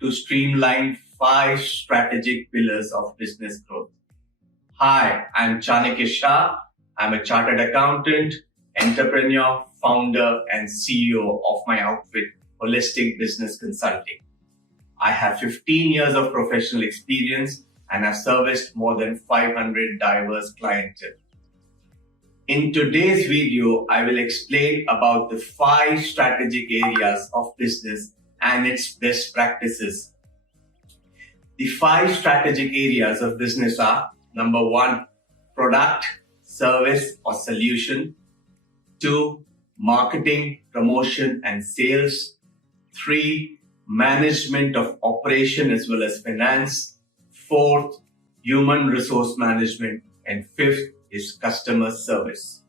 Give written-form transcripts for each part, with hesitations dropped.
to streamline 5 strategic pillars of business growth. Hi, I'm Chanakya Shah. I'm a chartered accountant, entrepreneur, founder, and CEO of my outfit, Holistic Business Consulting. I have 15 years of professional experience and have serviced more than 500 diverse clientele. In today's video, I will explain about the 5 strategic areas of business and its best practices. The 5 strategic areas of business are: number 1, product, service or solution; 2, marketing, promotion and sales; 3, management of operation as well as finance; 4th, human resource management; and 5th is customer service.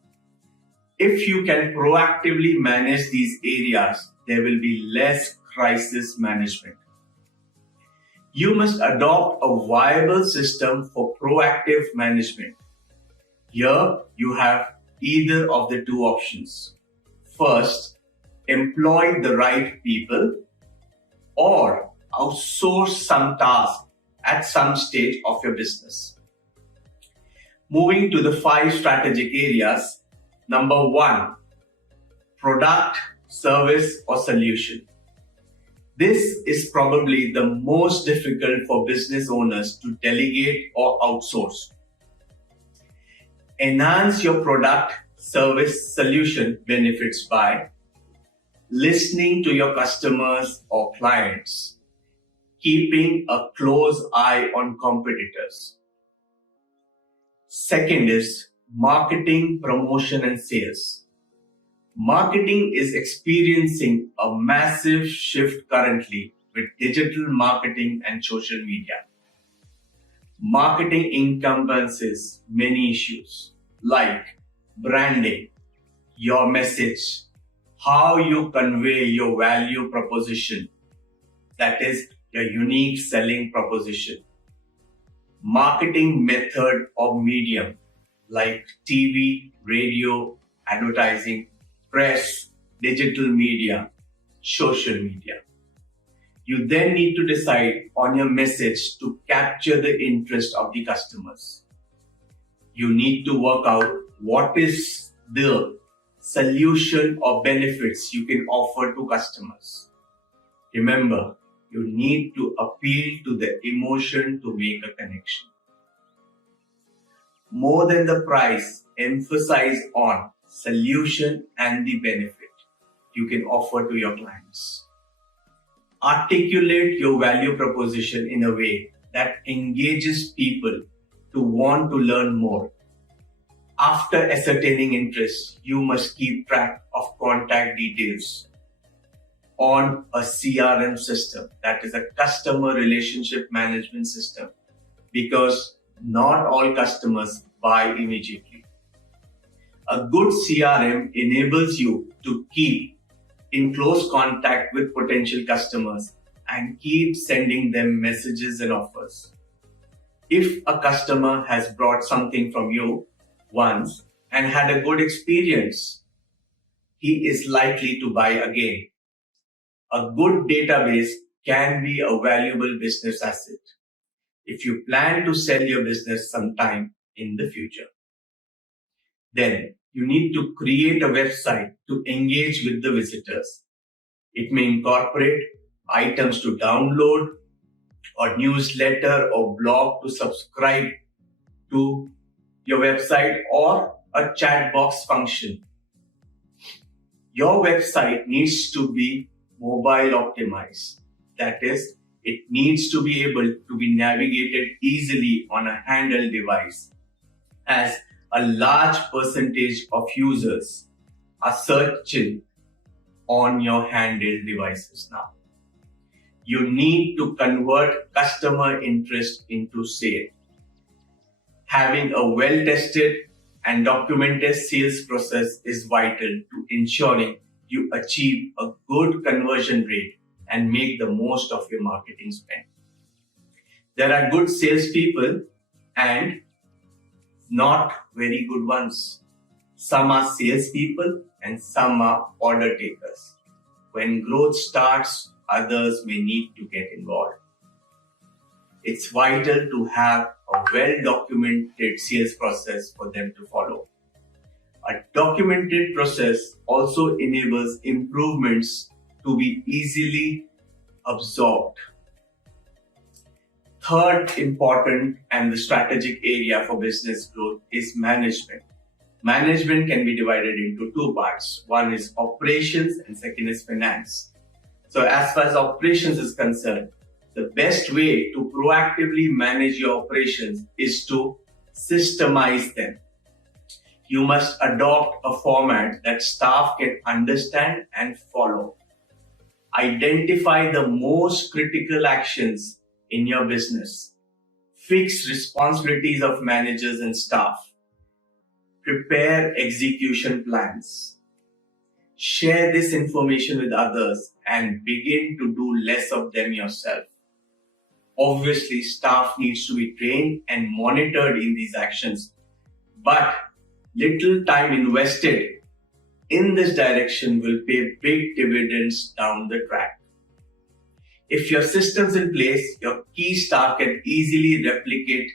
If you can proactively manage these areas, there will be less crisis management. You must adopt a viable system for proactive management. Here you have either of the 2 options. First, employ the right people or outsource some task at some stage of your business. Moving to the 5 strategic areas. Number 1, product, service or solution. This is probably the most difficult for business owners to delegate or outsource. Enhance your product, service, solution benefits by listening to your customers or clients, keeping a close eye on competitors. Second is marketing, promotion and sales. Marketing is experiencing a massive shift currently with digital marketing and social media. Marketing encompasses many issues like branding, your message, how you convey your value proposition, that is your unique selling proposition, marketing method or medium like TV, radio, advertising, press, digital media, social media. You then need to decide on your message to capture the interest of the customers. You need to work out what is the solution or benefits you can offer to customers. Remember, you need to appeal to the emotion to make a connection. More than the price, emphasize on solution and the benefit you can offer to your clients. Articulate your value proposition in a way that engages people to want to learn more. After ascertaining interest, you must keep track of contact details on a CRM system, that is a customer relationship management system, because not all customers buy immediately. A good CRM enables you to keep in close contact with potential customers and keep sending them messages and offers. If a customer has bought something from you once and had a good experience, he is likely to buy again. A good database can be a valuable business asset if you plan to sell your business sometime in the future. Then you need to create a website to engage with the visitors. It may incorporate items to download or newsletter or blog to subscribe to your website or a chat box function. Your website needs to be mobile optimized. That is, it needs to be able to be navigated easily on a handheld device, as a large percentage of users are searching on your handheld devices now. You need to convert customer interest into sale. Having a well-tested and documented sales process is vital to ensuring you achieve a good conversion rate and make the most of your marketing spend. There are good salespeople and not very good ones. Some are salespeople and some are order takers. When growth starts, others may need to get involved. It's vital to have a well-documented sales process for them to follow. A documented process also enables improvements to be easily absorbed. Third important and the strategic area for business growth is management. Management can be divided into two parts. One is operations and second is finance. So as far as operations is concerned, the best way to proactively manage your operations is to systemize them. You must adopt a format that staff can understand and follow. Identify the most critical actions in your business. Fix responsibilities of managers and staff. Prepare execution plans. Share this information with others and begin to do less of them yourself. Obviously, staff needs to be trained and monitored in these actions, but little time invested in this direction will pay big dividends down the track. If your system's in place, your key staff can easily replicate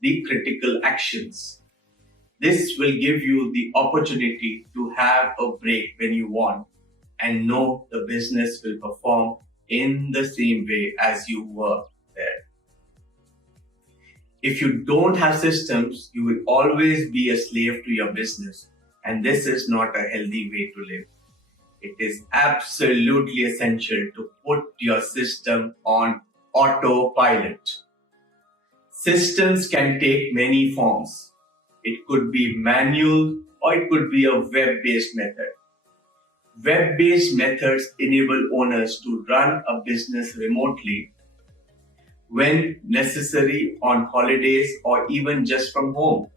the critical actions. This will give you the opportunity to have a break when you want and know the business will perform in the same way as you were there. If you don't have systems, you will always be a slave to your business, and this is not a healthy way to live. It is absolutely essential to put your system on autopilot. Systems can take many forms. It could be manual or it could be a web-based method. Web-based methods enable owners to run a business remotely when necessary, on holidays, or even just from home.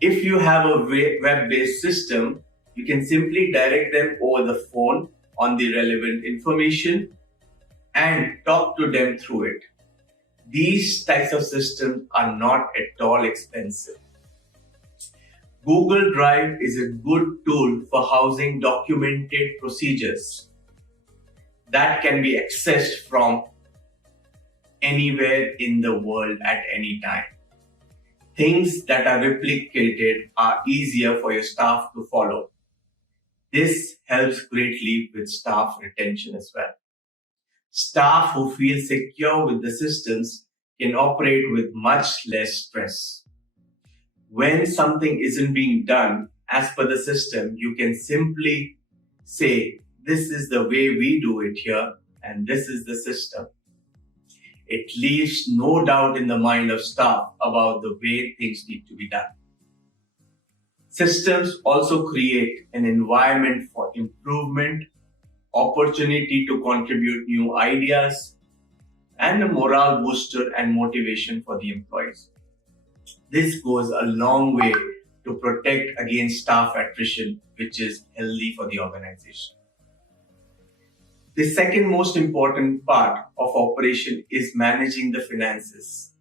If you have a web-based system, you can simply direct them over the phone on the relevant information and talk to them through it. These types of systems are not at all expensive. Google Drive is a good tool for housing documented procedures that can be accessed from anywhere in the world at any time. Things that are replicated are easier for your staff to follow. This helps greatly with staff retention as well. Staff who feel secure with the systems can operate with much less stress. When something isn't being done as per the system, you can simply say, this is the way we do it here, and this is the system. It leaves no doubt in the mind of staff about the way things need to be done. Systems also create an environment for improvement, opportunity to contribute new ideas, and a morale booster and motivation for the employees. This goes a long way to protect against staff attrition, which is healthy for the organization. The second most important part of operation is managing the finances.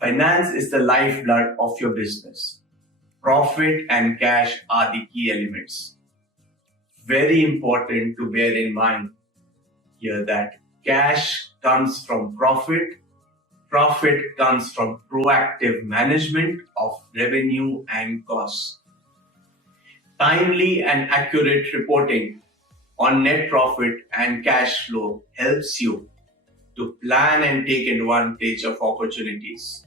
Finance is the lifeblood of your business. Profit and cash are the key elements. Very important to bear in mind here that cash comes from profit. Profit comes from proactive management of revenue and costs. Timely and accurate reporting on net profit and cash flow helps you to plan and take advantage of opportunities.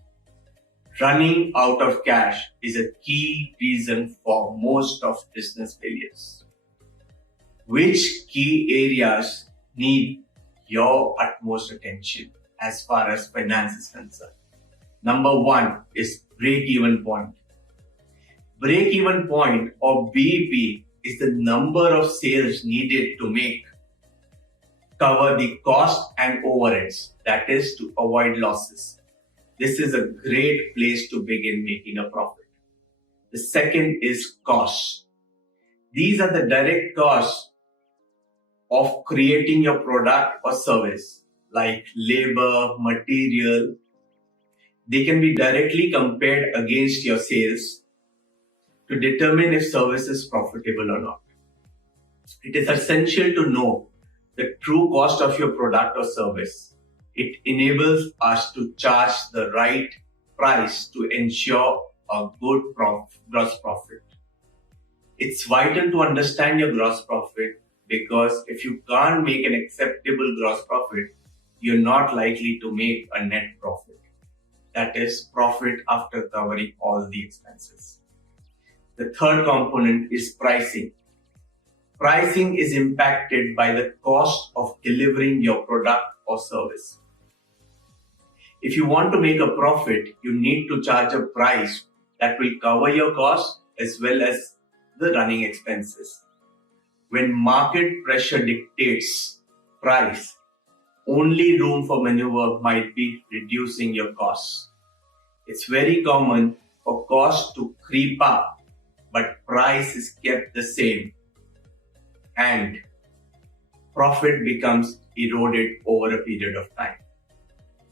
Running out of cash is a key reason for most of business failures. Which key areas need your utmost attention as far as finance is concerned? Number one is break-even point. Break-even point, or BEP, is the number of sales needed to cover the cost and overheads, that is, to avoid losses. This is a great place to begin making a profit. The second is costs. These are the direct costs of creating your product or service, like labor, material. They can be directly compared against your sales to determine if service is profitable or not. It is essential to know the true cost of your product or service. It enables us to charge the right price to ensure a good gross profit. It's vital to understand your gross profit because if you can't make an acceptable gross profit, you're not likely to make a net profit. That is profit after covering all the expenses. The third component is pricing. Pricing is impacted by the cost of delivering your product or service. If you want to make a profit, you need to charge a price that will cover your costs as well as the running expenses. When market pressure dictates price, only room for maneuver might be reducing your costs. It's very common for costs to creep up, but price is kept the same and profit becomes eroded over a period of time.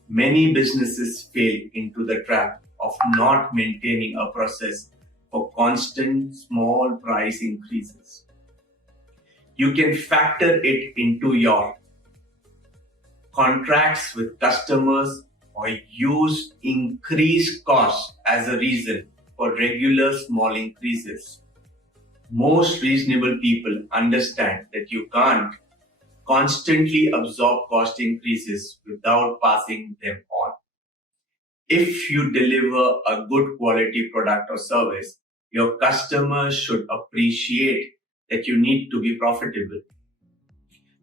Many businesses fail into the trap of not maintaining a process for constant small price increases. You can factor it into your contracts with customers or use increased costs as a reason for regular small increases. Most reasonable people understand that you can't constantly absorb cost increases without passing them on. If you deliver a good quality product or service, your customers should appreciate that you need to be profitable.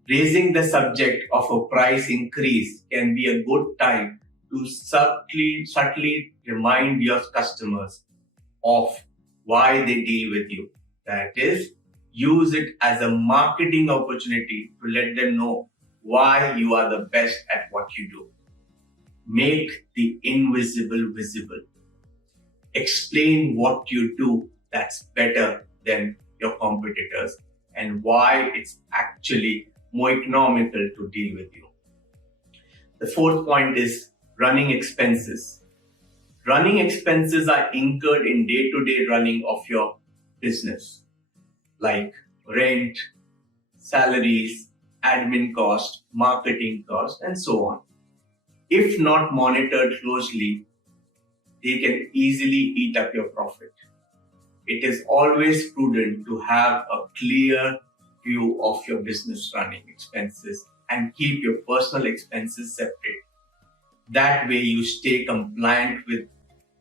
Raising the subject of a price increase can be a good time to subtly remind your customers of why they deal with you. That is, use it as a marketing opportunity to let them know why you are the best at what you do. Make the invisible visible. Explain what you do that's better than your competitors and why it's actually more economical to deal with you. The fourth point is running expenses. Running expenses are incurred in day-to-day running of your business, like rent, salaries, admin cost, marketing cost, and so on. If not monitored closely, they can easily eat up your profit. It is always prudent to have a clear view of your business running expenses and keep your personal expenses separate. That way you stay compliant with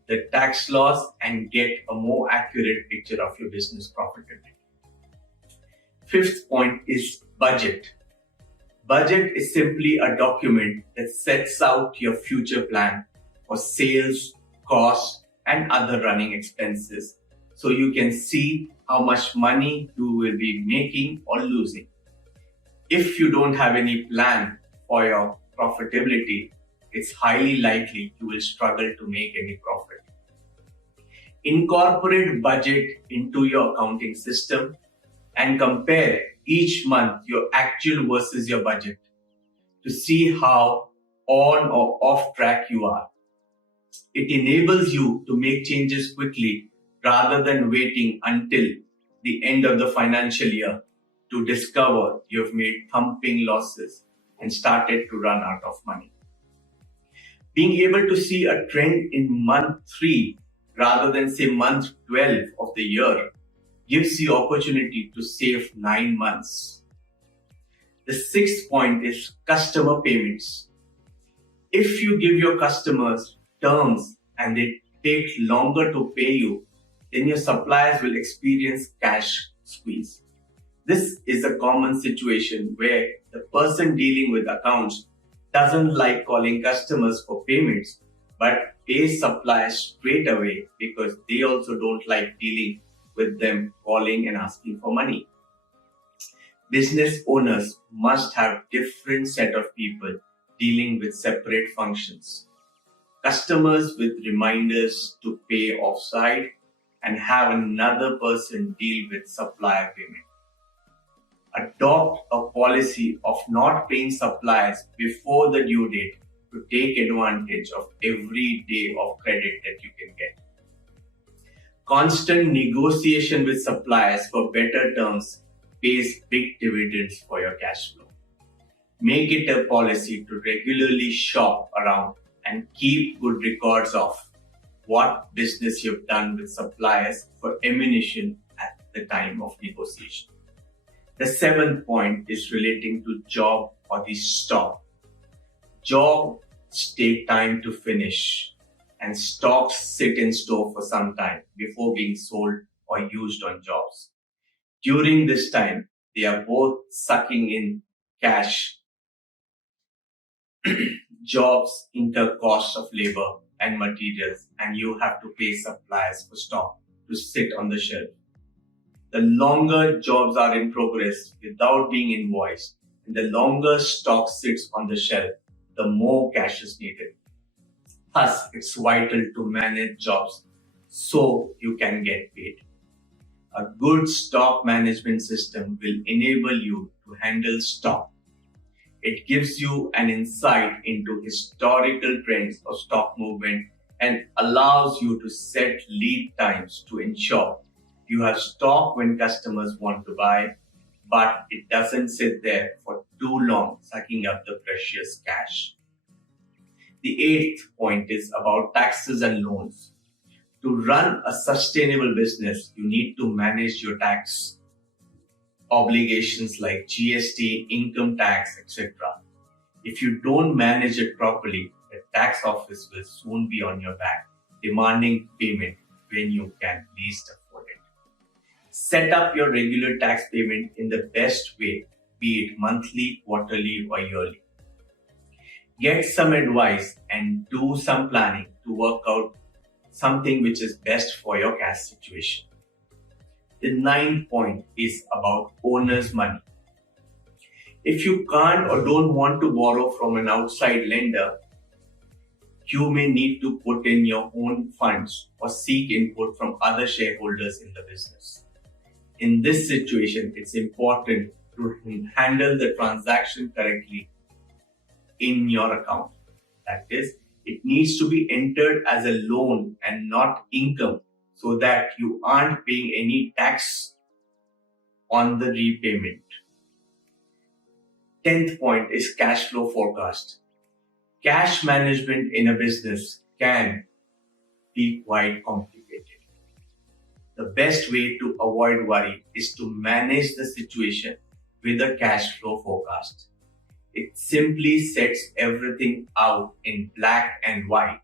the tax laws and get a more accurate picture of your business profitability. Fifth point is budget. Budget is simply a document that sets out your future plan for sales, costs, and other running expenses so you can see how much money you will be making or losing. If you don't have any plan for your profitability, it's highly likely you will struggle to make any profit. Incorporate budget into your accounting system and compare each month your actual versus your budget to see how on or off track you are. It enables you to make changes quickly rather than waiting until the end of the financial year to discover you've made thumping losses and started to run out of money. Being able to see a trend in month 3 rather than say month 12 of the year gives you opportunity to save 9 months. The sixth point is customer payments. If you give your customers terms and they take longer to pay you, then your suppliers will experience cash squeeze. This is a common situation where the person dealing with accounts doesn't like calling customers for payments, but pays suppliers straight away because they also don't like dealing with them calling and asking for money. Business owners must have different set of people dealing with separate functions. Customers with reminders to pay offside and have another person deal with supplier payment. Adopt a policy of not paying suppliers before the due date to take advantage of every day of credit that you can get. Constant negotiation with suppliers for better terms pays big dividends for your cash flow. Make it a policy to regularly shop around and keep good records of what business you've done with suppliers for ammunition at the time of negotiation. The seventh point is relating to job or the stock. Jobs take time to finish and stocks sit in store for some time before being sold or used on jobs. During this time, they are both sucking in cash. Jobs incur costs of labor and materials, and you have to pay suppliers for stock to sit on the shelf. The longer jobs are in progress without being invoiced, and the longer stock sits on the shelf, the more cash is needed. Thus, it's vital to manage jobs so you can get paid. A good stock management system will enable you to handle stock. It gives you an insight into historical trends of stock movement and allows you to set lead times to ensure you have stock when customers want to buy, but it doesn't sit there for too long, sucking up the precious cash. The eighth point is about taxes and loans. To run a sustainable business, you need to manage your tax obligations like GST, income tax, etc. If you don't manage it properly, the tax office will soon be on your back, demanding payment when you can least afford it. Set up your regular tax payment in the best way, be it monthly, quarterly, or yearly. Get some advice and do some planning to work out something which is best for your cash situation. The ninth point is about owner's money. If you can't or don't want to borrow from an outside lender, you may need to put in your own funds or seek input from other shareholders in the business. In this situation, it's important to handle the transaction correctly in your account. That is, it needs to be entered as a loan and not income so that you aren't paying any tax on the repayment. 10th point is cash flow forecast. Cash management in a business can be quite complicated. The best way to avoid worry is to manage the situation with a cash flow forecast. It simply sets everything out in black and white.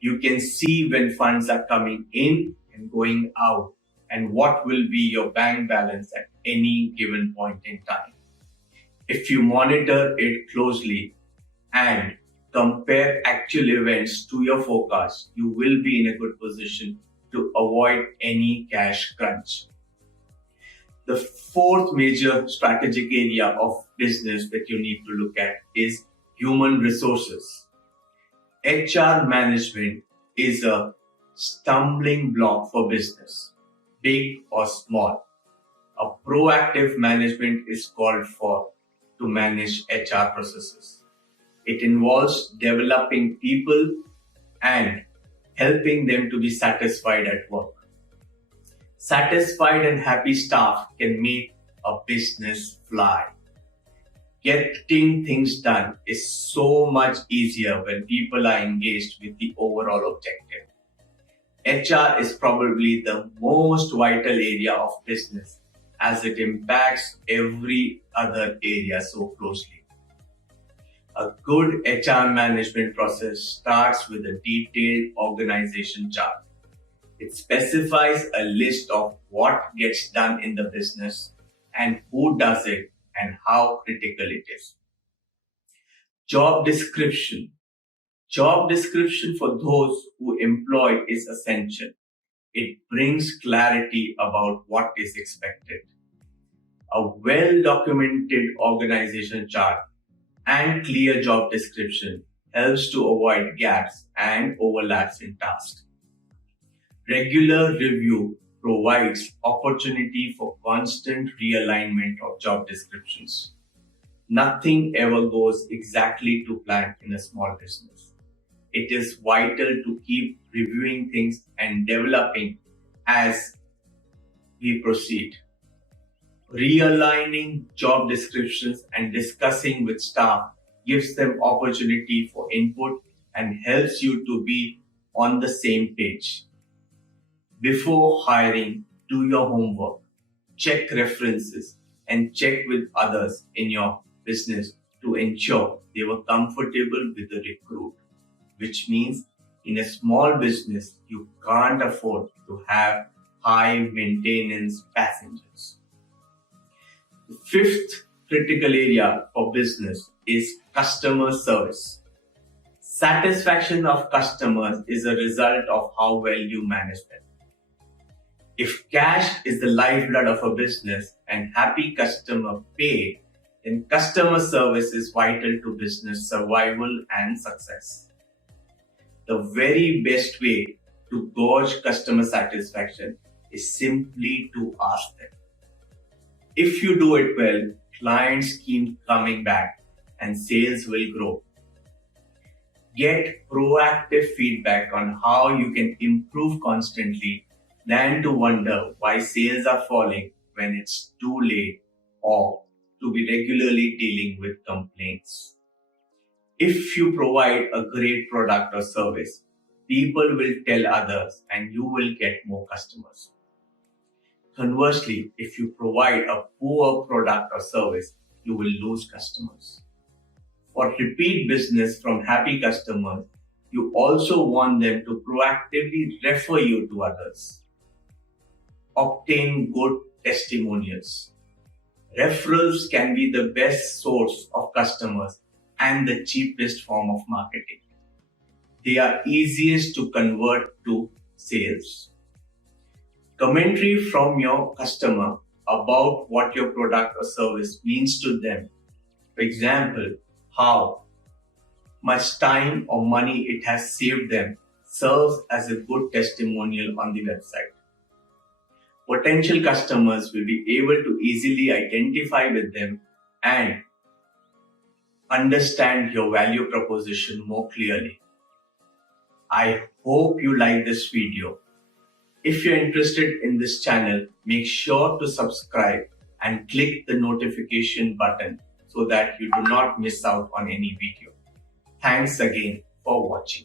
You can see when funds are coming in and going out and what will be your bank balance at any given point in time. If you monitor it closely and compare actual events to your forecast, you will be in a good position to avoid any cash crunch. The fourth major strategic area of business that you need to look at is human resources. HR management is a stumbling block for business, big or small. A proactive management is called for to manage HR processes. It involves developing people and helping them to be satisfied at work. Satisfied and happy staff can make a business fly. Getting things done is so much easier when people are engaged with the overall objective. HR is probably the most vital area of business as it impacts every other area so closely. A good HR management process starts with a detailed organization chart. It specifies a list of what gets done in the business and who does it and how critical it is. Job description. Job description for those who employ is essential. It brings clarity about what is expected. A well-documented organization chart and clear job description helps to avoid gaps and overlaps in tasks. Regular review provides opportunity for constant realignment of job descriptions. Nothing ever goes exactly to plan in a small business. It is vital to keep reviewing things and developing as we proceed. Realigning job descriptions and discussing with staff gives them opportunity for input and helps you to be on the same page. Before hiring, do your homework, check references, and check with others in your business to ensure they were comfortable with the recruit, which means in a small business, you can't afford to have high maintenance passengers. The fifth critical area for business is customer service. Satisfaction of customers is a result of how well you manage them. If cash is the lifeblood of a business and happy customer pay, then customer service is vital to business survival and success. The very best way to gauge customer satisfaction is simply to ask them. If you do it well, clients keep coming back and sales will grow. Get proactive feedback on how you can improve constantly than to wonder why sales are falling when it's too late or to be regularly dealing with complaints. If you provide a great product or service, people will tell others and you will get more customers. Conversely, if you provide a poor product or service, you will lose customers. For repeat business from happy customers, you also want them to proactively refer you to others. Obtain good testimonials. Referrals can be the best source of customers and the cheapest form of marketing. They are easiest to convert to sales. Commentary from your customer about what your product or service means to them. For example, how much time or money it has saved them serves as a good testimonial on the website. Potential customers will be able to easily identify with them and understand your value proposition more clearly. I hope you like this video. If you're interested in this channel, make sure to subscribe and click the notification button so that you do not miss out on any video. Thanks again for watching.